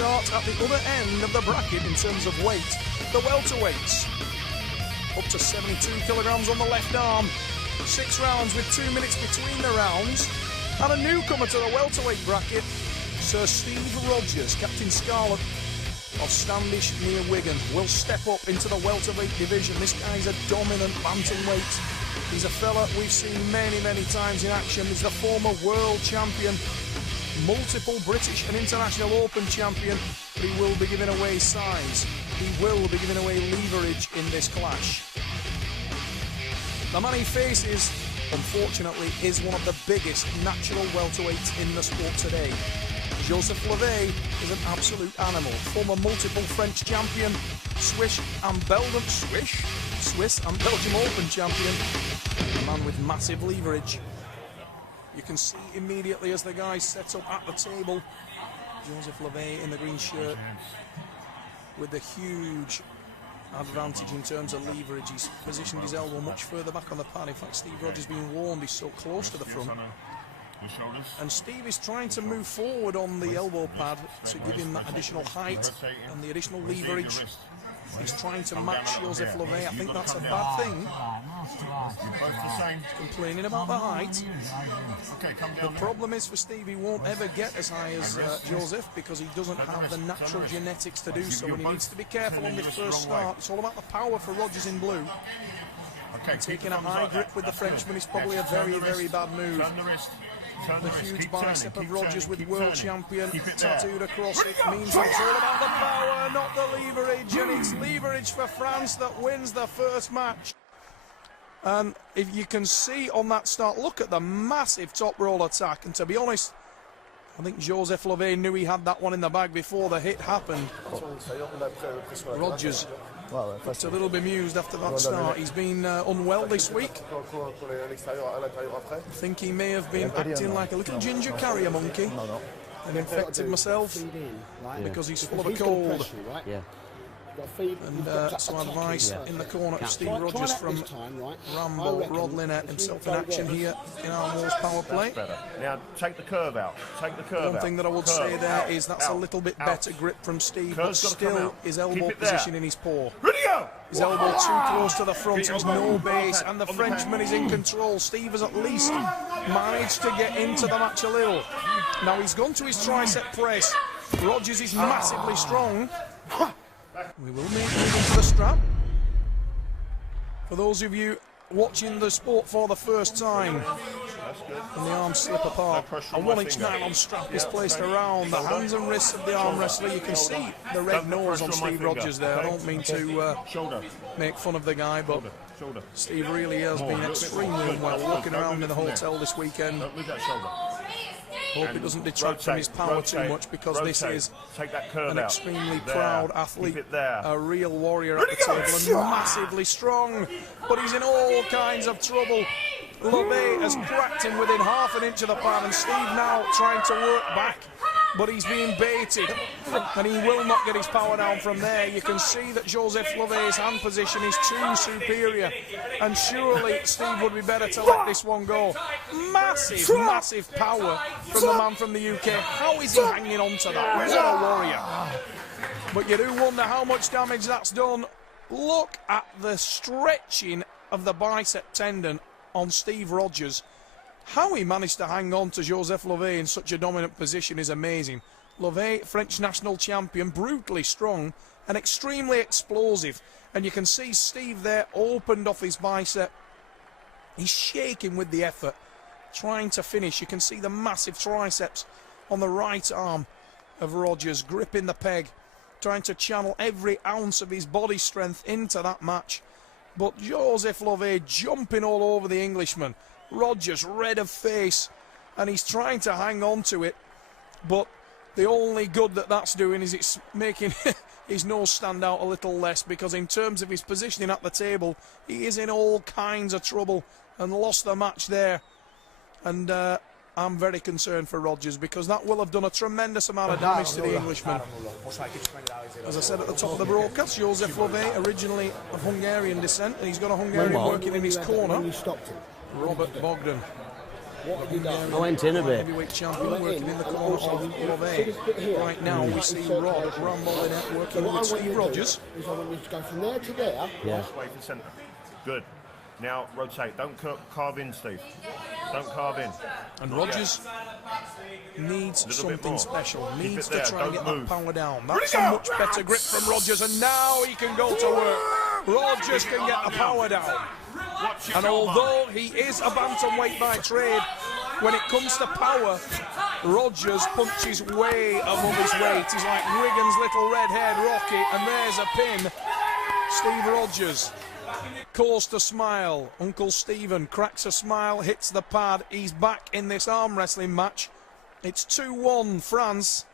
starts at the other end of the bracket in terms of weight. The welterweights, up to 72 kilograms on the left arm. 6 rounds with 2 minutes between the rounds. And a newcomer to the welterweight bracket, Sir Steve Rogers, Captain Scarlet of Standish near Wigan, will step up into the welterweight division. This guy's a dominant bantamweight. He's a fella we've seen many, many times in action. He's the former world champion, multiple British and international open champion, but he will be giving away size. He will be giving away leverage in this clash. The man he faces, unfortunately, is one of the biggest natural welterweights in the sport today. Jozsef LOVEI is an absolute animal. Former multiple French champion, Swiss and Belgium Open champion. A man with massive leverage. You can see immediately as the guys set up at the table, Jozsef LOVEI in the green shirt with the huge advantage in terms of leverage. He's positioned his elbow much further back on the pad. In fact, Steve Rogers being warned, he's so close to the front. And Steve is trying to move forward on the elbow pad to give him that additional height and the additional leverage. He's trying to match Jozsef LOVEI. I think that's a bad thing. He's complaining about the height. The problem is for Steve, he won't ever get as high as Jozsef because he doesn't have the natural genetics to do so, and he needs to be careful on this first start. It's all about the power for Rogers in blue. Taking a high grip with the Frenchman is probably a very, very bad move. The huge bicep of Rogers with world champion tattooed across it means it's all about the power, not the leverage, and it's leverage for France that wins the first match. And if you can see on that start, look at the massive top roll attack, and to be honest, I think Jozsef LOVEI knew he had that one in the bag before the hit happened. Rogers looked a little bemused after that start. He's been unwell this week. I think he may have been acting like a little ginger carrier monkey and infected myself because he's full of a cold. And some advice in the corner of Steve Rogers from Rambo, Rod Linnett, himself in action here in our Moore's power play. Now take the curve out. Take the curve out. One thing that I would say there is that's a little bit better grip from Steve, but still his elbow position in his paw. His elbow too close to the front, there's no base, and the Frenchman is in control. Steve has at least managed to get into the match a little. Now he's gone to his tricep press. Rogers is massively strong. We will move into the strap. For those of you watching the sport for the first time, and the arms slip apart, a 1-inch nylon strap is placed around the hands and wrists of the arm wrestler. You can see the red nose on Steve Rogers there. I don't mean to make fun of the guy, but Steve really has been extremely unwell, walking around in the hotel this weekend. Hope it doesn't detract from his power too much, because this is an extremely proud athlete, a real warrior at the table, and massively strong, but he's in all kinds of trouble. LOVEI has cracked him within ½ an inch of the pad, and Steve now trying to work back, but he's being baited, and he will not get his power down from there. You can see that Jozsef LOVEI's hand position is too superior, and surely Steve would be better to let this one go. Massive, massive power from the man from the UK. How is he hanging on to that? What a warrior. But you do wonder how much damage that's done. Look at the stretching of the bicep tendon on Steve Rogers. How he managed to hang on to Jozsef LOVEI in such a dominant position is amazing. LOVEI, French national champion, brutally strong and extremely explosive. And you can see Steve there opened off his bicep. He's shaking with the effort, trying to finish. You can see the massive triceps on the right arm of Rogers, gripping the peg, trying to channel every ounce of his body strength into that match. But Jozsef LOVEI jumping all over the Englishman. Rogers red of face, and he's trying to hang on to it, but the only good that that's doing is it's making his nose stand out a little less, because in terms of his positioning at the table, he is in all kinds of trouble and lost the match there. And I'm very concerned for Rogers, because that will have done a tremendous amount of damage to the Englishman. As I said at the top of the broadcast, Jozsef LOVEI, originally of Hungarian descent, and he's got a Hungarian working in his corner, Robert Bogdan. I went in a bit. Heavyweight champion working in the corner of LOVEI. Right now we see Rod Rambo in it working with Steve Rogers. I want you to go from there to there. Yeah. Away from centre. Good. Now rotate. Don't carve in, Steve. Don't carve in. And Rogers needs something special. Needs to try and get that power down. That's a much better grip from Rogers, and now he can go to work. Rogers can get the power down. And although he is a bantamweight by trade, when it comes to power, Rogers punches way above his weight. He's like Wigan's little red-haired Rocky, and there's a pin. Steve Rogers calls to smile. Uncle Stephen cracks a smile, hits the pad. He's back in this arm wrestling match. It's 2-1 France.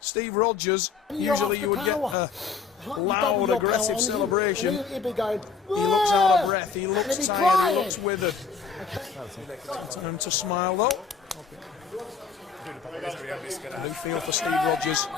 Steve Rogers, usually you would get a loud, aggressive celebration. He looks out of breath, he looks tired, he looks withered. Time to smile though. I do feel for Steve Rogers,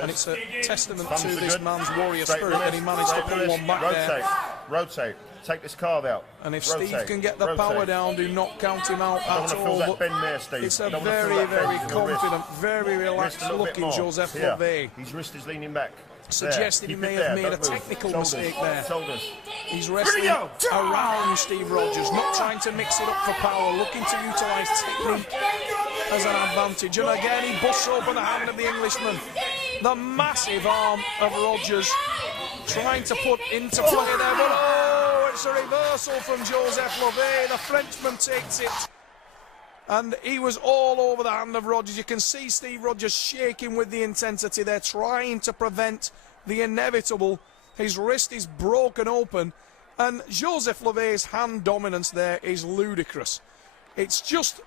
and it's a testament to this man's warrior spirit that he managed to pull one back there. Rotate. Take this carve out. And if Steve can get the power down, do not count him out at all. It's a very, very confident, very relaxed looking Jozsef LOVEI. His wrist is leaning back. Suggested he may have made a technical mistake there. He's wrestling around Steve Rogers, not trying to mix it up for power, looking to utilise technique as an advantage. And again, he busts open the hand of the Englishman. The massive arm of Rogers trying to put into play there, but oh, it's a reversal from Jozsef LOVEI. The Frenchman takes it, and he was all over the hand of Rogers. You can see Steve Rogers shaking with the intensity there, trying to prevent the inevitable. His wrist is broken open, and Jozsef LOVEI's hand dominance there is ludicrous. It's just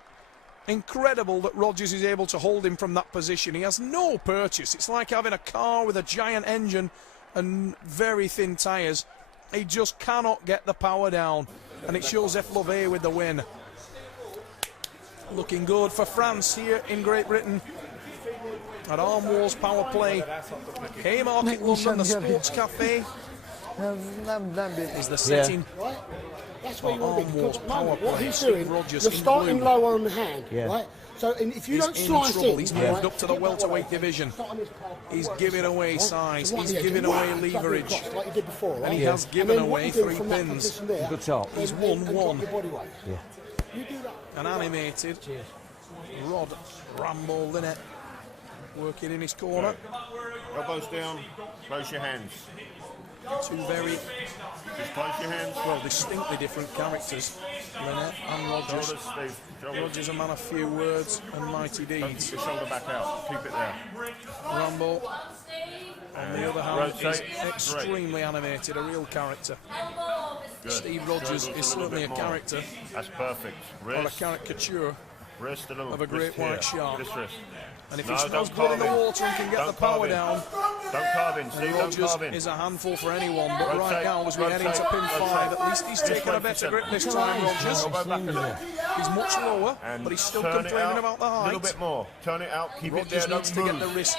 incredible that Rogers is able to hold him from that position. He has no purchase. It's like having a car with a giant engine and very thin tyres. He just cannot get the power down, and it's Jozsef LOVEI with the win. Looking good for France here in Great Britain at Arm Wars Power Play. Haymarket London, the Sports Cafe is the setting. That's where you want to be, because what he's doing, you're starting lower on the hand, right? So if you don't slice in, he's moved up to the welterweight division. He's giving away size, he's giving away leverage, and he has given away 3 pins. Good top. He's won 1. An animated Rod Rambo Linnet working in his corner. Elbows down, close your hands. 2 very Just close your hands. well, distinctly different characters, Linnet and Rogers. Shoulders, Steve. Shoulders. Rogers a man of few words and mighty Don't deeds. keep your shoulder back out. Keep it there. Rambo, on the other hand, is rotate. extremely animated, a real character. Good. Steve Rogers Shoulders is a little certainly a bit more. character, That's perfect. or a Wrist. caricature Wrist a little. of a great Wrist white here. shark. This wrist. And if No, he don't smells blood in the carve in. water and can get the Don't power carve in. down, Don't carve in, Steve. Don't Rogers carve in. is a handful for anyone. But right Rotate, now, as we head into rotate, pin 5, at least he's This taken way a for better centre. grip this time, Rogers. Elbow back a little. He's much lower, And but he's still turn it complaining out. about the A little height. bit more. Turn it out. Keep it Rogers there. needs Don't to get the move. wrist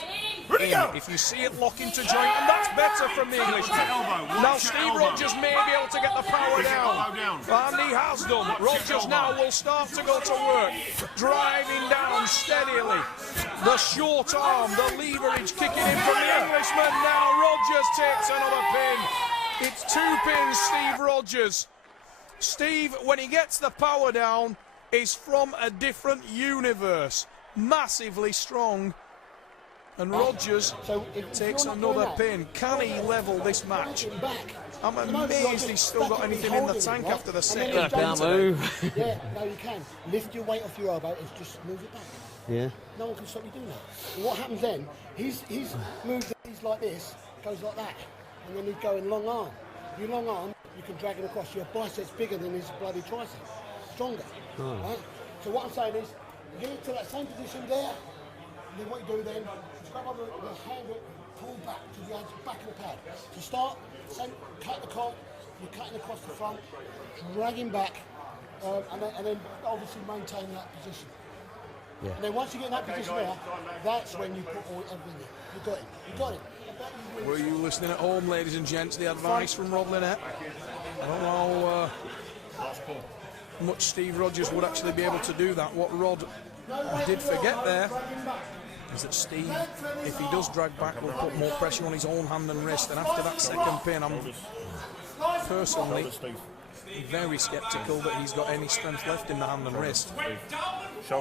Ready, in. go. If you see it lock into joint, and that's better from the Englishman. Now Steve Rogers may be able to get the power down, and he has done. Rogers now will start to go to work, driving down steadily. The short arm, the leverage kicking in from the Englishman. Now Rogers takes another pin. It's 2 pins, Steve Rogers. Steve, when he gets the power down, is from a different universe. Massively strong. And Rogers takes another pin. Can he level this match? I'm amazed he's still got anything in the tank after the second. I can't move. Yeah, no, you can. Lift your weight off your elbow and just move it back. Yeah. No one can stop you doing that. And what happens then, he's moved, he's like this, goes like that. And then he'd go in long arm. Your long arm, you can drag him across. Your bicep's bigger than his bloody tricep. Stronger. Right? So what I'm saying is, get into that same position there, and then what you do then, is grab over the hand, pull back to the back of the pad. So start, cut the colt, you're cutting across the front, drag him back, and then obviously maintain that position. Yeah. And then once you get in that position there, that's when you put everything in. You got it. You got it. Were you listening at home, ladies and gents? The advice from Rob Linnet. I don't know much Steve Rogers would actually be able to do that. What Rod did forget there is that Steve, if he does drag back, will put more pressure on his own hand and wrist. And after that second pin, I'm personally very sceptical that he's got any strength left in the hand and wrist.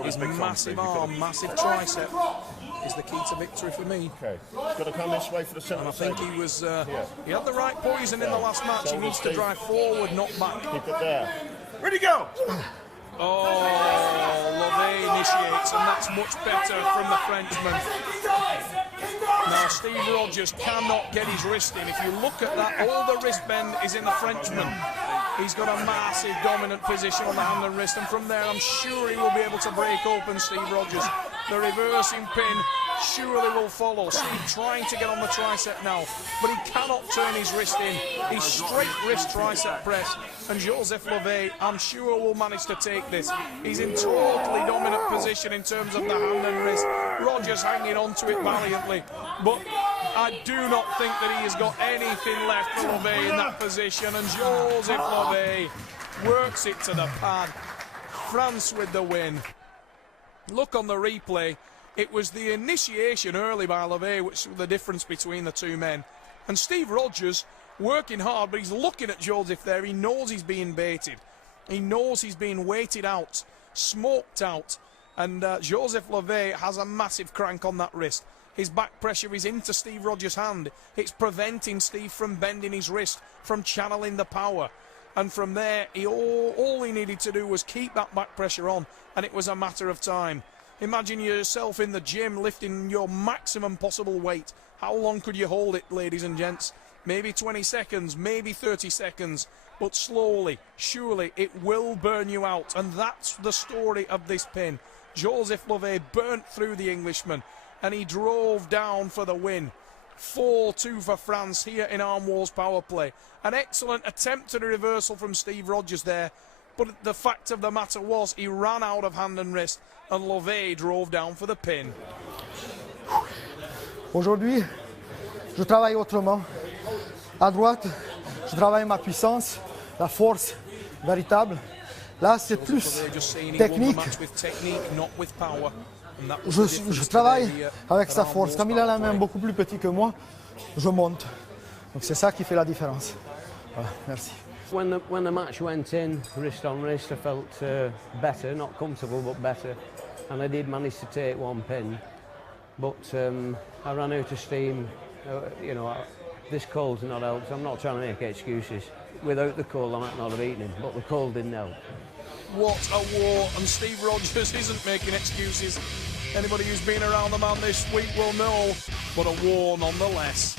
His massive arm, massive tricep is the key to victory for me. Okay, he's got to come this way for the centre. And I think he was, he had the right poison in the last match. He needs to drive forward, not back. Keep it there. Ready, go! Oh, LOVEI initiates, and that's much better from the Frenchman. Now, Steve Rogers cannot get his wrist in. If you look at that, all the wrist bend is in the Frenchman. He's got a massive dominant position on the hand and wrist, and from there I'm sure he will be able to break open Steve Rogers. The reversing pin surely will follow. Steve trying to get on the tricep now, but he cannot turn his wrist in. He's straight wrist tricep press, and Jozsef LOVEI, I'm sure, will manage to take this. He's in totally dominant position in terms of the hand and wrist. Rogers hanging on to it valiantly, but I do not think that he has got anything left for LOVEI in that position, and Jozsef LOVEI works it to the pad. France with the win. Look on the replay, it was the initiation early by LOVEI which was the difference between the two men. And Steve Rogers working hard, but he's looking at Jozsef there. He knows he's being baited. He knows he's being weighted out, smoked out. And Jozsef LOVEI has a massive crank on that wrist. His back pressure is into Steve Rogers' hand. It's preventing Steve from bending his wrist, from channeling the power. And from there, all he needed to do was keep that back pressure on, and it was a matter of time. Imagine yourself in the gym lifting your maximum possible weight. How long could you hold it, ladies and gents? Maybe 20 seconds, maybe 30 seconds, but slowly, surely, it will burn you out. And that's the story of this pin. Jozsef LOVEI burnt through the Englishman, and he drove down for the win. 4-2 for France here in Arm Wars power play. An excellent attempt at a reversal from Steve Rogers there, but the fact of the matter was he ran out of hand and wrist, and LOVEI drove down for the pin. Aujourd'hui, je travaille autrement. À droite, je travaille ma puissance, la force véritable. Là, c'est plus technique. Je travaille avec sa force. Comme il a la main beaucoup plus petite que moi, je monte. Donc c'est ça qui fait la différence. Voilà, merci. When the match went in, wrist on wrist, I felt better, not comfortable, but better. And I did manage to take one pin. But I ran out of steam. You know, this cold's not helped. I'm not trying to make excuses. Without the cold, I might not have eaten him, but the cold didn't help. What a war, and Steve Rogers isn't making excuses. Anybody who's been around the man this week will know, but a war nonetheless.